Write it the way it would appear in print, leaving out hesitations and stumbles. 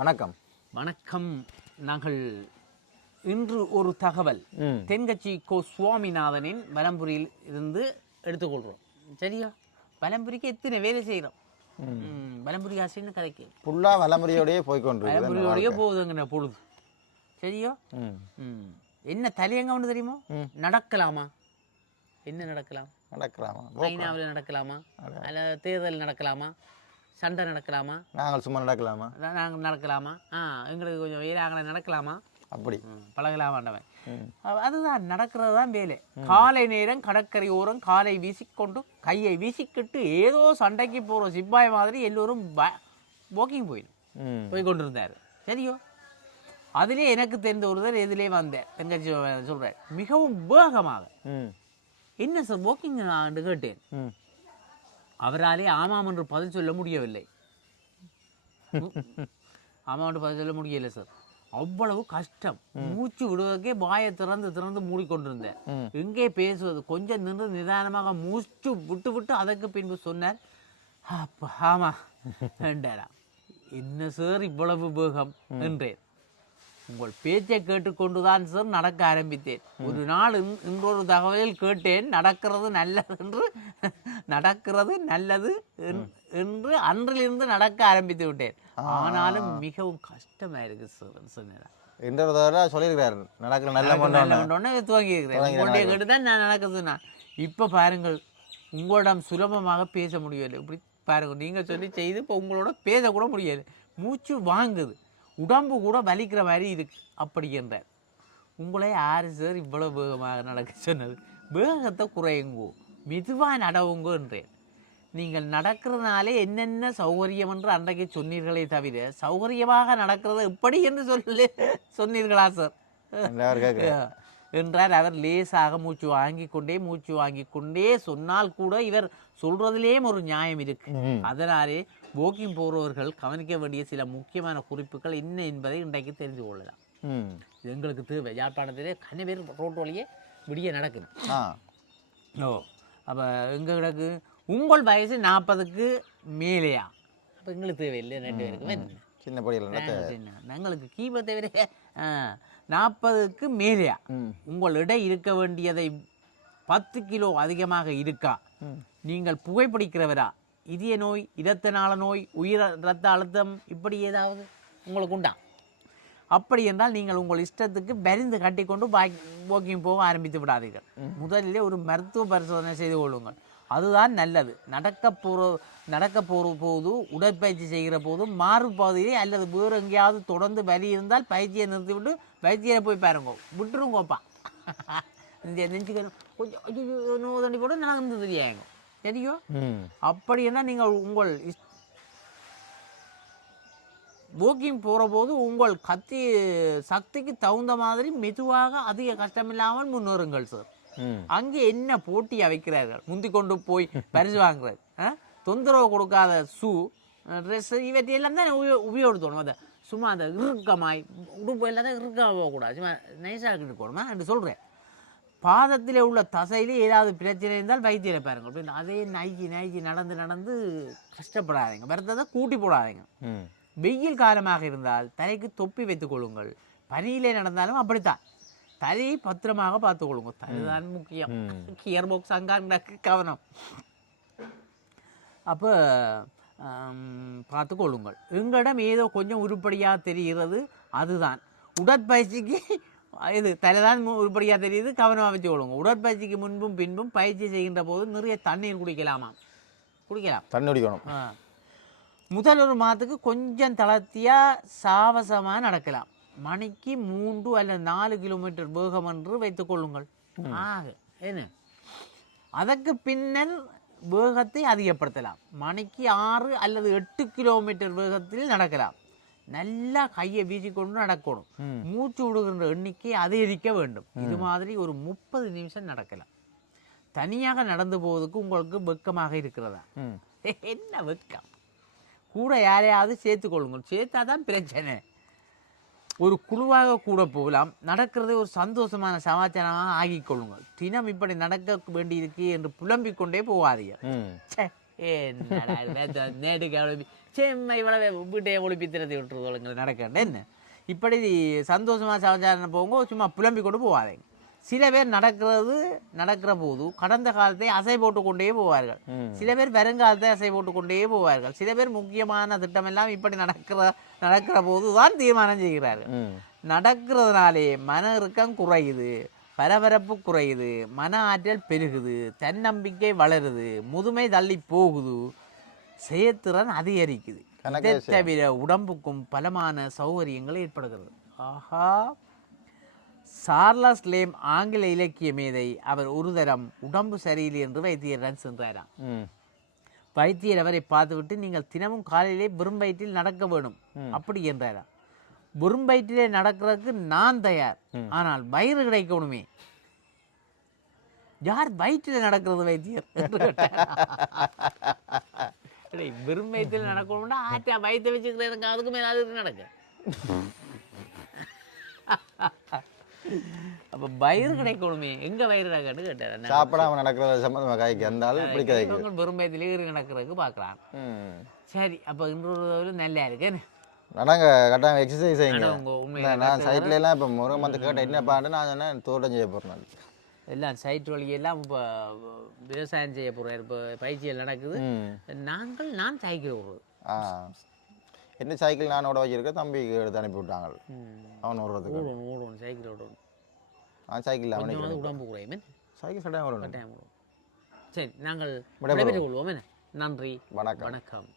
வணக்கம். வணக்கம். நாங்கள் இன்று ஒரு தகவல் தென்கட்சி கோ சுவாமிநாதனின் வலம்புரியில் இருந்து எடுத்துக்கொள்கிறோம். சரியா? வலம்புரிக்கு எத்தனை வேலை செய்கிறோம். வலம்புரி ஆசைன்னு கதைக்கு ஃபுல்லாக வலம்புரியோடையே வலம்புரியோடையே போகுதுங்கிற பொழுது. சரியா? என்ன தலையங்க ஒன்று தெரியுமோ? நடக்கலாமா? என்ன நடக்கலாம்? ஐநாவில் நடக்கலாமா? அல்ல தேர்தல் நடக்கலாமா? சண்டை நடக்கலாமா? நாங்கள் சும்மா நடக்கலாமா? நாங்கள் நடக்கலாமா? எங்களுக்கு கொஞ்சம் வீராங்கனை நடக்கலாமா? அப்படி பழகலாமாண்டவன். அதுதான் நடக்கிறது தான் வேலை. காலை நேரம் கடற்கரை ஓரம் காலை வீசிக்கொண்டு கையை வீசிக்கிட்டு ஏதோ சண்டைக்கு போகிற சிப்பாய் மாதிரி எல்லோரும் வாக்கிங் போய் கொண்டிருந்தார். சரியோ? அதிலே எனக்கு தெரிந்த ஒருத்தர் எதிலே வந்தேன். தென்கட்சி சொல்கிறேன் மிகவும் வேகமாக. என்ன சார் வாக்கிங் நான் கேட்டேன். அவராலே ஆமாம் என்று பதில் சொல்ல முடியவில்லை. ஆமாம் என்று பதில் சொல்ல முடியலை சார். அவ்வளவு கஷ்டம். மூச்சு விடுவதற்கே வாயை திறந்து மூடிக்கொண்டிருந்தேன். எங்கே பேசுவது? கொஞ்சம் நின்று நிதானமாக மூச்சு விட்டு அதற்கு பின்பு சொன்னார், ஆமா என்றாரா. என்ன சார் இவ்வளவு வேகம் என்றேன். உங்கள் பேச்சை கேட்டுக்கொண்டுதான் சார் நடக்க ஆரம்பித்தேன். ஒரு நாள் இன்றொரு தகவலில் கேட்டேன், நடக்கிறது நல்லது என்று அன்றிலிருந்து நடக்க ஆரம்பித்து விட்டேன். ஆனாலும் மிகவும் கஷ்டமா இருக்கு சார் சொன்னார். சொல்லியிருக்கிறார் நடக்கிற நல்ல துவங்கி இருக்கிறேன். உங்களுடைய கேட்டுதான் நான் நடக்குதுன்னா. இப்ப பாருங்கள், உங்களிடம் சுலபமாக பேச முடியலை. இப்படி பாருங்க, நீங்க சொல்லி செய்து இப்போ உங்களோட பேசக்கூட முடியலை. மூச்சு வாங்குது, உடம்பு கூட வலிக்கிற மாதிரி இருக்கு. அப்படி என்றார். உங்களே யாரு சார் இவ்வளவு வேகமாக நடக்க சொன்னது? வேகத்தை குறையுங்கோ, மெதுவாக நடவுங்கோ என்றேன். நீங்கள் நடக்கிறதுனாலே என்னென்ன சௌகரியம் என்று அன்றைக்கு சொன்னீர்களே தவிர சௌகரியமாக நடக்கிறது எப்படி என்று சொன்னீர்களா சார் என்றார். அவர் லேசாக மூச்சு வாங்கி கொண்டே சொன்னால் கூட இவர் சொல்றதிலேயும் ஒரு நியாயம் இருக்கு. அதனாலே வாக்கிங் போறவர்கள் கவனிக்க வேண்டிய சில முக்கியமான குறிப்புகள் என்ன என்பதை இன்றைக்கு தெரிந்து கொள்ளலாம். எங்களுக்கு தேவை. யாழ்ப்பாணத்திலே கண்ணி பேர் ரோட்டு வழியே விடிய நடக்குது. அப்போ எங்க கிடக்கு? உங்கள் வயசு 40க்கு மேலேயா? அப்போ எங்களுக்கு தேவையில்லை. 2 பேருக்குமே சின்ன படியில் எங்களுக்கு கீப தவிர 40க்கு மேலேயா? உங்கள் இடை இருக்க வேண்டியதை 10 கிலோ அதிகமாக இருக்கா? நீங்கள் புகைப்பிடிக்கிறவரா? இதய நோய், இரத்த நோய், உயிர் இரத்த அழுத்தம் இப்படி ஏதாவது உங்களுக்கு உண்டா? அப்படி என்றால் நீங்கள் உங்கள் இஷ்டத்துக்கு மருந்து கட்டிக்கொண்டு வாக்கிங் போக ஆரம்பித்து விடாதீர்கள். முதலிலே ஒரு மருத்துவ பரிசோதனை செய்து கொள்ளுங்கள். அதுதான் நல்லது. நடக்க போது உடற்பயிற்சி செய்கிற போது மாறுபாதையிலே அல்லது வேறு எங்கேயாவது தொடர்ந்து வலி இருந்தால் பயிற்சியை நிறுத்திவிட்டு வைத்தியரை போய் பாருங்க. விட்டுருங்கோப்பா. இந்த நெஞ்சுக்க கொஞ்சம் நோதண்டி போட்டு நடந்து தெரியாங்க. சரியோ? அப்படி என்ன நீங்கள் உங்கள் வாக்கிங் போகிற போது உங்கள் சக்திக்கு தகுந்த மாதிரி மெதுவாக அதிக கஷ்டமில்லாமல் முன்னேறுங்கள் சார். அங்கே என்ன போட்டியா வைக்கிறார்கள்? முந்தி கொண்டு போய் பரிசு வாங்குறது, தொந்தரவு கொடுக்காத ஷூ, ட்ரெஸ் இவற்றையெல்லாம் தான் உபயோகித்தோணும். அதை சும்மா அந்த இறுக்கமாய் உடுப்பு எல்லாம் தான் இறுக்கமாக போகக்கூடாது, சும்மா நைஸாக இருக்கணுமா என்று சொல்கிறேன். பாதத்தில் உள்ள தசையிலே ஏதாவது பிரச்சனை இருந்தால் வைத்தியரை பாருங்க. அப்படின்னு அதே நைக்கி நடந்து கஷ்டப்படாதீங்க. வருத்தத்தை கூட்டி போடாதீங்க. வெயில் காலமாக இருந்தால் தலைக்கு தொப்பி வைத்துக் கொள்ளுங்கள். பனியிலே நடந்தாலும் அப்படித்தான். தலையை பத்திரமாக பார்த்துக் கொள்ளுங்க. தலைதான் முக்கியம். கியர் பாக்ஸ் அங்காக்கு கவனம். அப்போ பார்த்து கொள்ளுங்கள். எங்களிடம் ஏதோ கொஞ்சம் உருப்படியாக தெரிகிறது. அதுதான் உடற்பயிற்சிக்கு. இது தலைதான் உருப்படியாக தெரியுது, கவனமாக வச்சு கொள்ளுங்க. உடற்பயிற்சிக்கு முன்பும் பின்பும் பயிற்சி செய்கின்ற போது நிறைய தண்ணீர் குடிக்கலாம். தண்ணி குடிக்கணும். முதல் ஒரு மாதத்துக்கு கொஞ்சம் தளர்த்தியாக சாவசமாக நடக்கலாம். மணிக்கு 3 அல்லது 4 கிலோமீட்டர் வேகம் என்று வைத்துக் கொள்ளுங்கள். என்ன அதற்கு பின்னர் வேகத்தை அதிகப்படுத்தலாம். மணிக்கு 6 அல்லது 8 கிலோமீட்டர் வேகத்தில் நடக்கலாம். நல்லா கையை வீசிக்கொண்டு நடக்கணும். மூச்சு விடுகின்ற எண்ணிக்கை அதிகரிக்க வேண்டும். இது மாதிரி ஒரு 30 நிமிஷம் நடக்கலாம். தனியாக நடந்து போவதற்கு உங்களுக்கு வெக்கமாக இருக்கிறதா? என்ன வெக்கம்? கூட யாரையாவது சேர்த்துக்கொள்ளுங்கள். சேர்த்தாதான் பிரச்சனை. ஒரு குழுவாக கூட போகலாம். நடக்கிறதே ஒரு சந்தோஷமான சமாச்சாரமாக ஆகிக் கொள்ளுங்கள். தினம் இப்படி நடக்க வேண்டியிருக்கு என்று புலம்பிக் கொண்டே போவாதீங்க. செம்மை இவ்வளவு வீட்டையே ஒளிப்பித்திரத்தை விட்டுருதோளுங்க நடக்கண்ட என்ன இப்படி சந்தோஷமாக சவச்சாரணை போங்க சும்மா புலம்பி கொண்டு போவாதீங்க. சில பேர் நடக்கிற போது கடந்த காலத்தை அசை போட்டு கொண்டே போவார்கள். சில பேர் வருங்காலத்தை அசை போட்டு கொண்டே போவார்கள். சில பேர் முக்கியமான திட்டம் எல்லாம் இப்படி நடக்கிற போது தான் தீர்மானம் செய்கிறார்கள். நடக்கிறதுனாலே மன இறுக்கம் குறையுது, பரபரப்பு குறையுது, மன ஆற்றல் பெருகுது, தன்னம்பிக்கை வளருது, முதுமை தள்ளி போகுது, செயற்திறன் அதிகரிக்குது. இதை தவிர உடம்புக்கும் பலமான சௌகரியங்கள் ஏற்படுகிறது. ஆஹா, சார்லஸ் லேம் ஆங்கில இலக்கிய மேதை. அவர் ஒரு தரம் உடம்பு சரியில்லை என்று வைத்தியரிடம் சென்றாராம். வைத்தியர் அவரை பார்த்துவிட்டு நீங்கள் தினமும் காலையிலே வெறும் வயிற்றில் நடக்க வேணும் அப்படி என்றாராம். வெறும் வயிற்றிலே நடக்கிறதுக்கு நான் தயார், ஆனால் வயிறு கிடைக்கணுமே. யார் வயிற்றில் நடக்கிறது வைத்தியர்? வெறும் வயிற்றில் நடக்கணும்னா ஆற்றா வயிற்றை வச்சுக்கிறேன், அதுக்கு மேலே அதுக்கு நடக்க. அப்போ வயிறு கிடைக்கணுமே, எங்க வயிறு நடக்கன்னு கேட்டார். சாப்பிடாம நடக்கிறது சம்பந்தமாக காய்க்கு அந்த ஆள் பிடிக்காது. வெறும் வயிற்றுல ஏறி நடக்கிறதுக்கு பார்க்குறான். சரி, அப்போ இன்று நல்லா இருக்கு. நடங்க கட்டாயம் எக்ஸசைஸ் செய்யுங்க. நான் சைட்ல எல்லாம் இப்போ முருகன் வந்து கேட்டேன் என்ன பாட்டு, நான் சொன்னேன் தோட்டம் செய்ய போகிறேன். எல்லாம் சைட் வழியெல்லாம் இப்போ விவசாயம் செய்ய போகிறேன். இப்போ பயிற்சிகள் நடக்குது. நான் சைக்கிள் ஓடுறது. என்ன சைக்கிள் நானோட வச்சிருக்கேன், தம்பிக்கு எடுத்து அனுப்பி விட்டாங்க. அவன் ஓடுறதுக்கு ஓடுவோம் சைக்கிள் ஓடுவோம். சைக்கிள் அவனுக்கு உடம்பு குறையுமே, சைக்கிள் கட்டாயம் வரும். சரி, நாங்கள் விடைபெற்றுக் கொள்வோம். நன்றி, வணக்கம். வணக்கம்.